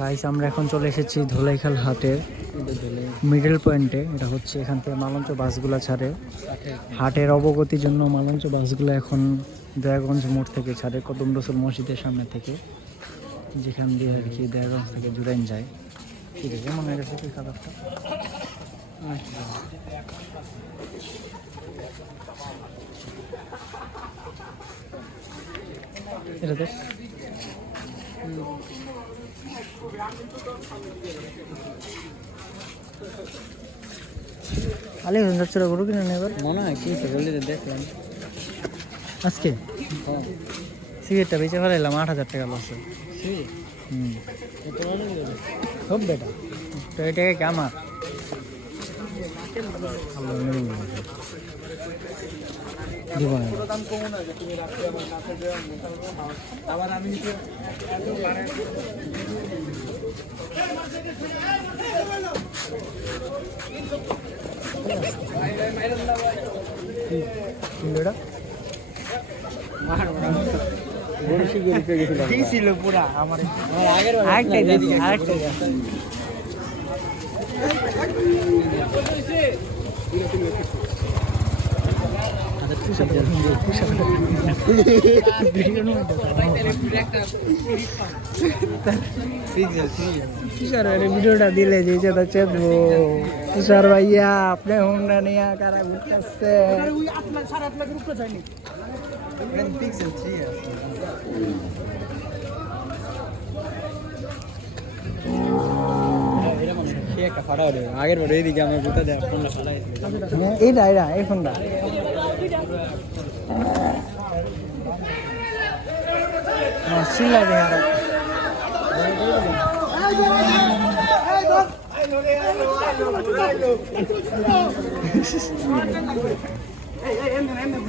Guys আমরা এখন চলে এসেছি ধোলাইখাল হাটের মিডল পয়েন্টে। এটা হচ্ছে এখান থেকে মালঞ্চ বাসগুলো ছাড়ে। হাটের অবগতির জন্য মালঞ্চ বাসগুলো এখন দয়াগঞ্জ মোড় থেকে ছাড়ে, কদম রসুল মসজিদের সামনে থেকে, যেখান দিয়ে আর কি দয়াগঞ্জ থেকে জুরাইন যায়। ঠিক আছে, মনে গেছে কি খাবারটা এটা দেখ। আলে যাচ্ছে গরু কিনে নেই এবার মনে হয় কি বললি দেখলাম আজকে সিগারেটটা বেঁচে ফেলাইলাম 8,000 টাকা লসে। সব বেটা তো এটাকে কি আমার দিব না পুরা আমার ভিডিওটা দিলে যে চেতবো তুষার ভাইয়া আপনি হোন্ডা নিয়ে কারা ঘুরতেছে আগের বার এইদিকে আমার জুতা দেওয়া ফোনটা এইটা এইটা এই ফোনটা চিল্লা দেয়